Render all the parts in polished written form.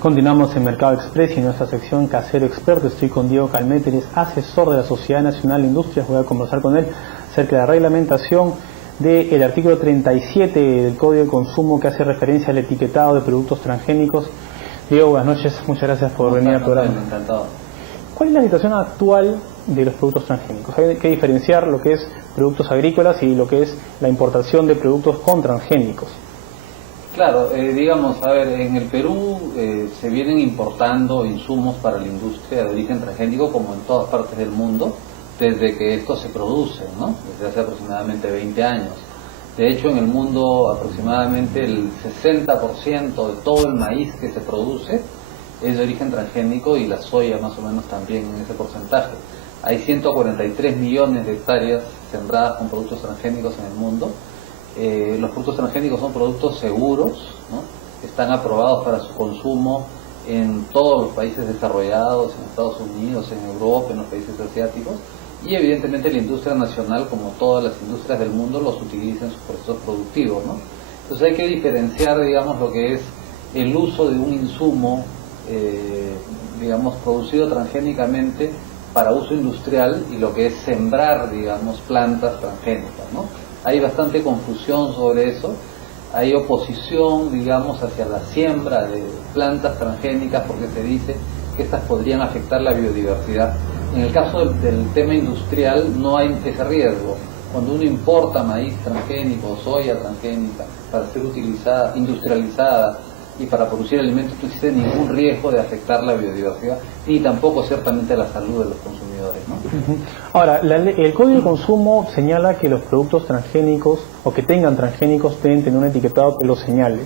Continuamos en Mercado Express y en nuestra sección Casero Experto. Estoy con Diego Calmette, él es asesor de la Sociedad Nacional de Industrias. Voy a conversar con él acerca de la reglamentación del artículo 37 del Código de Consumo, que hace referencia al etiquetado de productos transgénicos. Diego, buenas noches, muchas gracias por venir al programa. Encantado. ¿Cuál es la situación actual de los productos transgénicos? Hay que diferenciar lo que es productos agrícolas y lo que es la importación de productos con transgénicos. Claro, digamos, a ver, en el Perú se vienen importando insumos para la industria de origen transgénico, como en todas partes del mundo, desde que esto se produce, ¿no? Desde hace aproximadamente 20 años. De hecho, en el mundo aproximadamente el 60% de todo el maíz que se produce es de origen transgénico, y la soya más o menos también en ese porcentaje. Hay 143 millones de hectáreas sembradas con productos transgénicos en el mundo. Los productos transgénicos son productos seguros, ¿no? Están aprobados para su consumo en todos los países desarrollados, en Estados Unidos, en Europa, en los países asiáticos, y evidentemente la industria nacional, como todas las industrias del mundo, los utiliza en sus procesos productivos, ¿no? Entonces hay que diferenciar, digamos, lo que es el uso de un insumo, digamos, producido transgénicamente para uso industrial, y lo que es sembrar, digamos, plantas transgénicas, ¿no? Hay bastante confusión sobre eso. Hay oposición, digamos, hacia la siembra de plantas transgénicas, porque se dice que estas podrían afectar la biodiversidad. En el caso del tema industrial no hay ese riesgo. Cuando uno importa maíz transgénico o soya transgénica para ser utilizada, industrializada y para producir alimentos, no existe ningún riesgo de afectar la biodiversidad, ni tampoco ciertamente la salud de los consumidores, ¿no? Ahora, el Código de Consumo señala que los productos transgénicos o que tengan transgénicos deben tener un etiquetado que lo señale,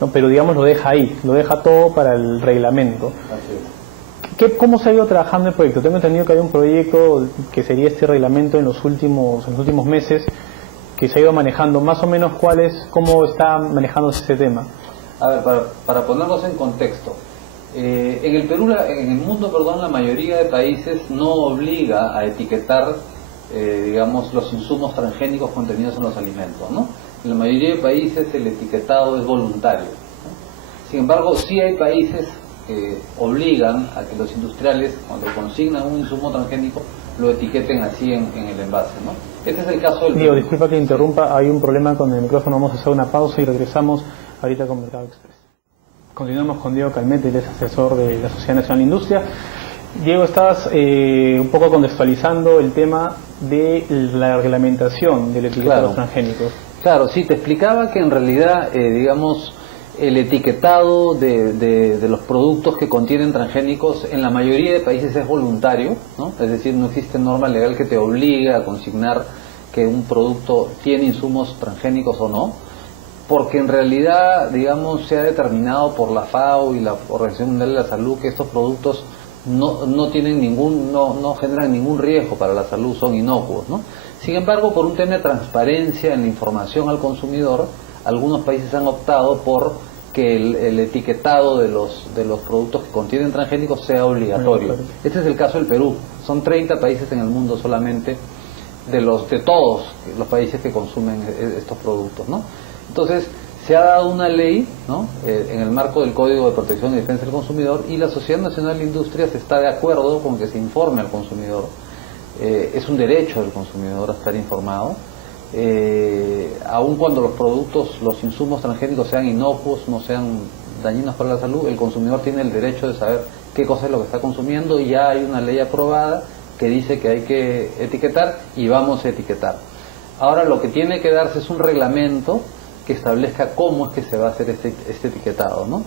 ¿no? Pero digamos lo deja ahí, lo deja todo para el reglamento. Así es. ¿Cómo se ha ido trabajando el proyecto? Tengo entendido que hay un proyecto que sería este reglamento en los últimos meses, que se ha ido manejando. Más o menos, ¿cómo está manejándose ese tema? A ver, para ponernos en contexto, en el mundo, la mayoría de países no obliga a etiquetar, digamos, los insumos transgénicos contenidos en los alimentos, ¿no? En la mayoría de países el etiquetado es voluntario, ¿no? Sin embargo, sí hay países que obligan a que los industriales, cuando consignan un insumo transgénico, lo etiqueten así en el envase, ¿no? Este es el caso del... Diego, disculpa que interrumpa, hay un problema con el micrófono, vamos a hacer una pausa y regresamos ahorita con Mercado Express. Continuamos con Diego Calmette, él es asesor de la Sociedad Nacional de Industria. Diego, estabas un poco contextualizando el tema de la reglamentación del etiquetado de los transgénicos. Claro, sí, te explicaba que en realidad, digamos, el etiquetado de los productos que contienen transgénicos en la mayoría de países es voluntario, ¿no? Es decir, no existe norma legal que te obligue a consignar que un producto tiene insumos transgénicos o no, porque en realidad, digamos, se ha determinado por la FAO y la Organización Mundial de la Salud que estos productos no generan ningún riesgo para la salud, son inocuos, ¿no? Sin embargo, por un tema de transparencia en la información al consumidor, algunos países han optado por que el etiquetado de los productos que contienen transgénicos sea obligatorio. Este es el caso del Perú. Son 30 países en el mundo solamente, de todos los países que consumen estos productos, ¿no? Entonces, se ha dado una ley, ¿no? En el marco del Código de Protección y Defensa del Consumidor, y la Sociedad Nacional de Industrias está de acuerdo con que se informe al consumidor. Es un derecho del consumidor a estar informado. Aun cuando los productos, los insumos transgénicos sean inocuos, no sean dañinos para la salud, el consumidor tiene el derecho de saber qué cosa es lo que está consumiendo, y ya hay una ley aprobada que dice que hay que etiquetar, y vamos a etiquetar. Ahora lo que tiene que darse es un reglamento que establezca cómo es que se va a hacer este etiquetado, ¿no?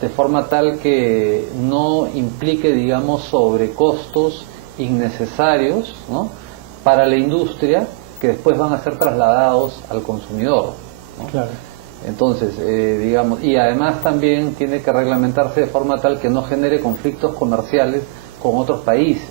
De forma tal que no implique, digamos, sobrecostos innecesarios, ¿no?, para la industria, que después van a ser trasladados al consumidor, ¿no? Claro. Entonces, digamos, y además también tiene que reglamentarse de forma tal que no genere conflictos comerciales con otros países.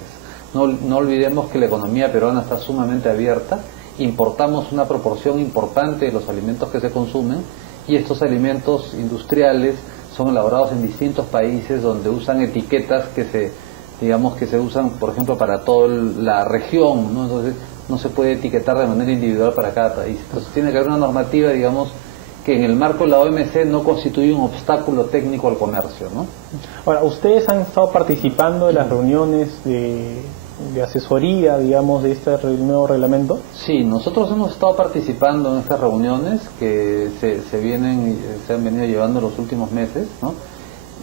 No olvidemos que la economía peruana está sumamente abierta. Importamos una proporción importante de los alimentos que se consumen, y estos alimentos industriales son elaborados en distintos países donde usan etiquetas que se digamos que se usan, por ejemplo, para toda la región, ¿no? Entonces no se puede etiquetar de manera individual para cada país. Entonces tiene que haber una normativa, digamos, que en el marco de la OMC no constituye un obstáculo técnico al comercio, ¿no? Ahora, ¿ustedes han estado participando de las reuniones de asesoría, digamos, de este nuevo reglamento? Sí, nosotros hemos estado participando en estas reuniones que se han venido llevando en los últimos meses, ¿no?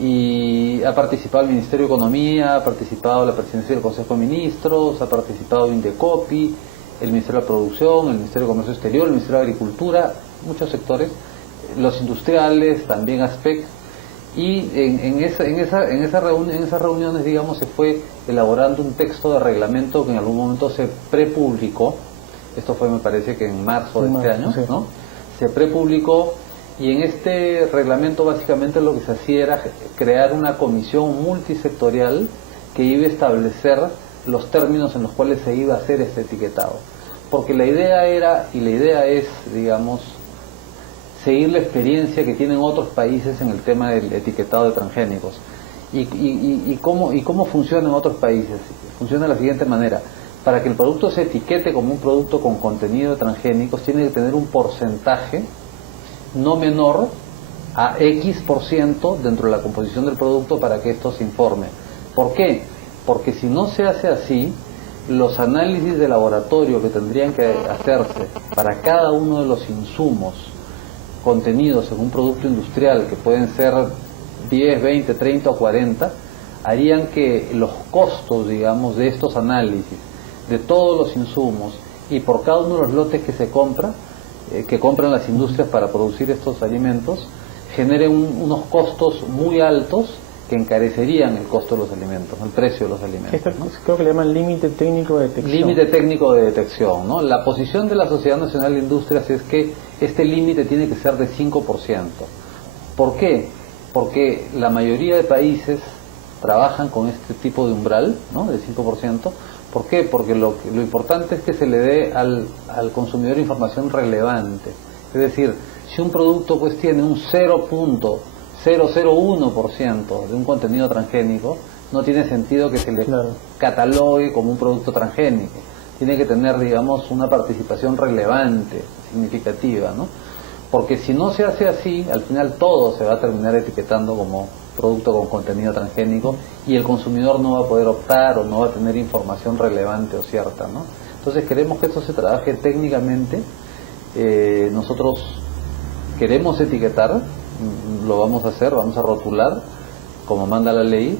Y ha participado el Ministerio de Economía, ha participado la Presidencia del Consejo de Ministros, ha participado Indecopi, el Ministerio de Producción, el Ministerio de Comercio Exterior, el Ministerio de Agricultura, muchos sectores, los industriales, también ASPEC, y en esas reuniones, digamos, se fue elaborando un texto de reglamento que en algún momento se prepublicó. Esto fue, me parece que en marzo de este año, ¿no? Se prepublicó, y en este reglamento básicamente lo que se hacía era crear una comisión multisectorial que iba a establecer los términos en los cuales se iba a hacer este etiquetado. Porque la idea era, y la idea es, digamos, seguir la experiencia que tienen otros países en el tema del etiquetado de transgénicos. ¿Y cómo funciona en otros países? Funciona de la siguiente manera. Para que el producto se etiquete como un producto con contenido de transgénicos, tiene que tener un porcentaje no menor a X% dentro de la composición del producto para que esto se informe. ¿Por qué? Porque si no se hace así, los análisis de laboratorio que tendrían que hacerse para cada uno de los insumos contenidos en un producto industrial, que pueden ser 10, 20, 30 o 40, harían que los costos, digamos, de estos análisis, de todos los insumos y por cada uno de los lotes que se compra, que compran las industrias para producir estos alimentos, generen unos costos muy altos que encarecerían el costo de los alimentos, el precio de los alimentos. Esto, ¿no? Creo que le llaman límite técnico de detección. Límite técnico de detección, ¿no? La posición de la Sociedad Nacional de Industrias es que este límite tiene que ser de 5%. ¿Por qué? Porque la mayoría de países trabajan con este tipo de umbral, ¿no? De 5%. ¿Por qué? Porque lo importante es que se le dé al consumidor información relevante. Es decir, si un producto pues tiene un 0.001% de un contenido transgénico, no tiene sentido que se le catalogue como un producto transgénico. Tiene que tener, digamos, una participación relevante, significativa, ¿no? Porque si no se hace así, al final todo se va a terminar etiquetando como producto con contenido transgénico y el consumidor no va a poder optar o no va a tener información relevante o cierta, ¿no? Entonces queremos que esto se trabaje técnicamente. Nosotros queremos etiquetar, lo vamos a hacer, vamos a rotular como manda la ley,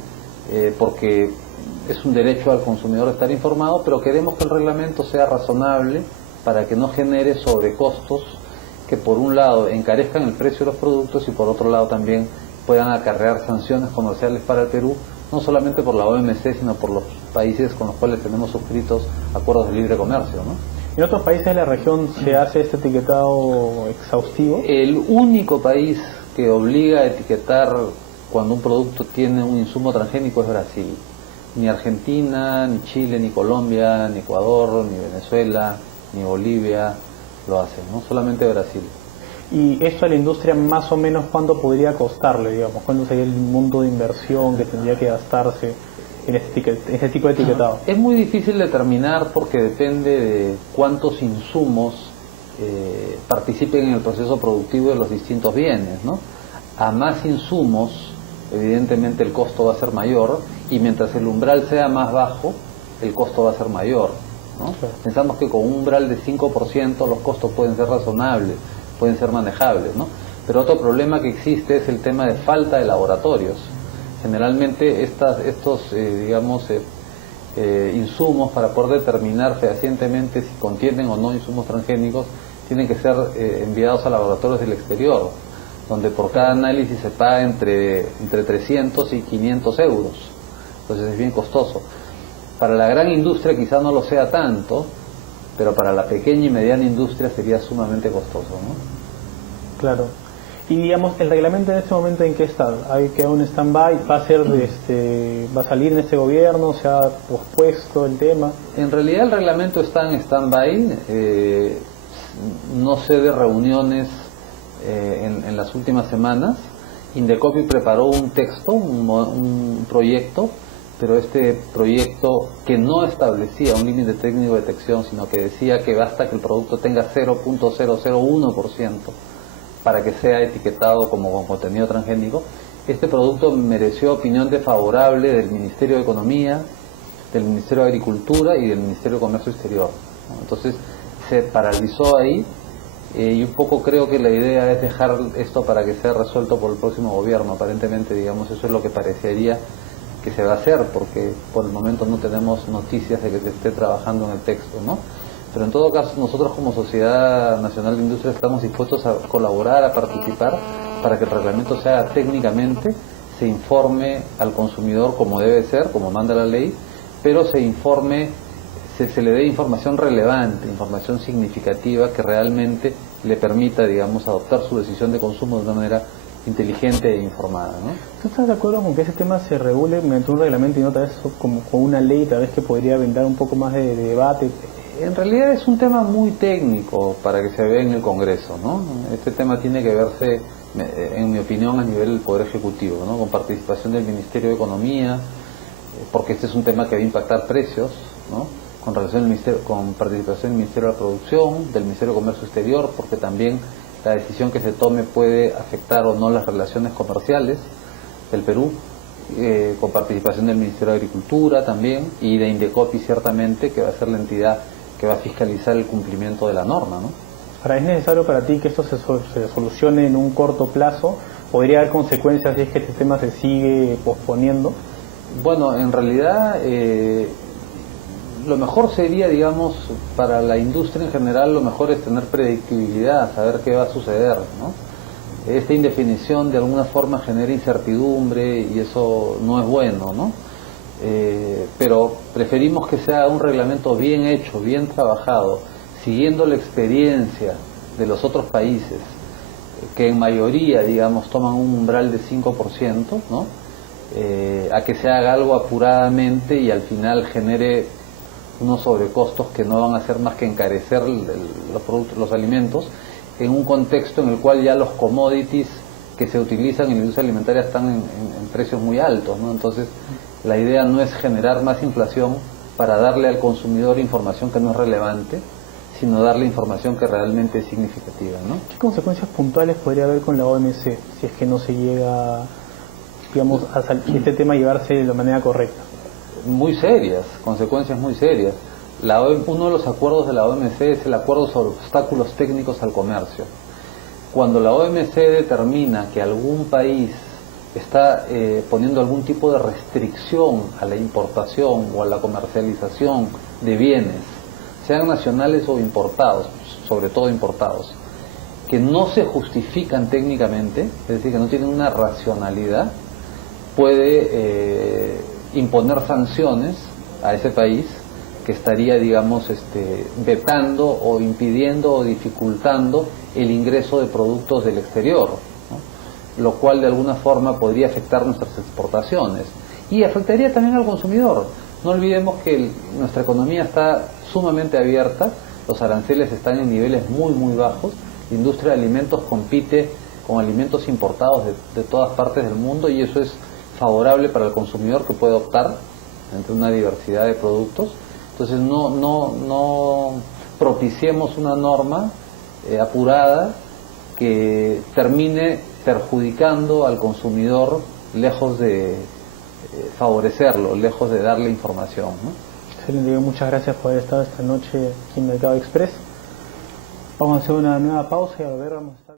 porque es un derecho al consumidor estar informado, pero queremos que el reglamento sea razonable para que no genere sobrecostos que por un lado encarezcan el precio de los productos y por otro lado también puedan acarrear sanciones comerciales para el Perú, no solamente por la OMC, sino por los países con los cuales tenemos suscritos acuerdos de libre comercio, ¿no? ¿En otros países de la región se hace este etiquetado exhaustivo? El único país que obliga a etiquetar cuando un producto tiene un insumo transgénico es Brasil. Ni Argentina, ni Chile, ni Colombia, ni Ecuador, ni Venezuela, ni Bolivia lo hacen, ¿no? Solamente Brasil. ¿Y esto a la industria más o menos cuánto podría costarle, digamos? ¿Cuánto sería el monto de inversión que tendría que gastarse en este tipo de etiquetado? Es muy difícil determinar porque depende de cuántos insumos participen en el proceso productivo de los distintos bienes, ¿no? A más insumos, evidentemente el costo va a ser mayor, y mientras el umbral sea más bajo, el costo va a ser mayor, ¿no? Claro. Pensamos que con un umbral de 5% los costos pueden ser razonables, pueden ser manejables, ¿no? Pero otro problema que existe es el tema de falta de laboratorios. Generalmente estos insumos, para poder determinar fehacientemente si contienen o no insumos transgénicos, tienen que ser enviados a laboratorios del exterior, donde por cada análisis se paga entre 300 y 500 euros. Entonces es bien costoso. Para la gran industria quizá no lo sea tanto, pero para la pequeña y mediana industria sería sumamente costoso, ¿no? Claro. Y digamos, el reglamento en este momento, ¿en qué está? ¿Hay que un stand-by? ¿Va a salir en este gobierno? ¿Se ha pospuesto el tema? En realidad el reglamento está en stand-by. No sé de reuniones en las últimas semanas. Indecopi preparó un texto, un proyecto pero este proyecto que no establecía un límite técnico de detección, sino que decía que basta que el producto tenga 0.001% para que sea etiquetado como con contenido transgénico, este producto mereció opinión desfavorable del Ministerio de Economía, del Ministerio de Agricultura y del Ministerio de Comercio Exterior, ¿no? Entonces se paralizó ahí, y un poco creo que la idea es dejar esto para que sea resuelto por el próximo gobierno. Aparentemente, digamos, eso es lo que parecería que se va a hacer, porque por el momento no tenemos noticias de que se esté trabajando en el texto, ¿no? Pero en todo caso, nosotros como Sociedad Nacional de Industria estamos dispuestos a colaborar, a participar, para que el reglamento se haga técnicamente, se informe al consumidor como debe ser, como manda la ley, pero se informe, se le dé información relevante, información significativa que realmente le permita, digamos, adoptar su decisión de consumo de una manera inteligente e informada, ¿no? ¿Tú estás de acuerdo con que ese tema se regule mediante un reglamento y no tal vez como con una ley, tal vez que podría brindar un poco más de debate? En realidad es un tema muy técnico para que se vea en el Congreso, ¿no? Este tema tiene que verse, en mi opinión, a nivel del Poder Ejecutivo, ¿no? Con participación del Ministerio de Economía, porque este es un tema que va a impactar precios, ¿no? Con participación del Ministerio de la Producción, del Ministerio de Comercio Exterior, porque también la decisión que se tome puede afectar o no las relaciones comerciales del Perú, con participación del Ministerio de Agricultura también, y de Indecopi ciertamente, que va a ser la entidad que va a fiscalizar el cumplimiento de la norma, ¿no? Ahora, ¿es necesario para ti que esto se solucione en un corto plazo? ¿Podría haber consecuencias si es que este tema se sigue posponiendo? Bueno, en realidad lo mejor sería, digamos, para la industria en general, lo mejor es tener predictibilidad, saber qué va a suceder, ¿no? Esta indefinición de alguna forma genera incertidumbre y eso no es bueno, ¿no? Pero preferimos que sea un reglamento bien hecho, bien trabajado, siguiendo la experiencia de los otros países, que en mayoría, digamos, toman un umbral de 5%, ¿no? A que se haga algo apuradamente y al final genere unos sobrecostos que no van a hacer más que encarecer los productos, los alimentos, en un contexto en el cual ya los commodities que se utilizan en la industria alimentaria están en precios muy altos, ¿no? Entonces, la idea no es generar más inflación para darle al consumidor información que no es relevante, sino darle información que realmente es significativa, ¿no? ¿Qué consecuencias puntuales podría haber con la OMC si es que no se llega, digamos, a este tema llevarse de la manera correcta? Muy serias, consecuencias muy serias. Uno de los acuerdos de la OMC es el acuerdo sobre obstáculos técnicos al comercio. Cuando la OMC determina que algún país está poniendo algún tipo de restricción a la importación o a la comercialización de bienes, sean nacionales o importados, sobre todo importados, que no se justifican técnicamente, es decir, que no tienen una racionalidad, puede imponer sanciones a ese país que estaría, digamos, vetando o impidiendo o dificultando el ingreso de productos del exterior, ¿no? Lo cual de alguna forma podría afectar nuestras exportaciones y afectaría también al consumidor. No olvidemos que nuestra economía está sumamente abierta, los aranceles están en niveles muy muy bajos, la industria de alimentos compite con alimentos importados de todas partes del mundo y eso es favorable para el consumidor que puede optar entre una diversidad de productos. Entonces no propiciemos una norma apurada que termine perjudicando al consumidor lejos de favorecerlo, lejos de darle información, ¿no? Excelente, muchas gracias por haber estado esta noche aquí en Mercado Express. Vamos a hacer una nueva pausa y a ver, vamos a estar...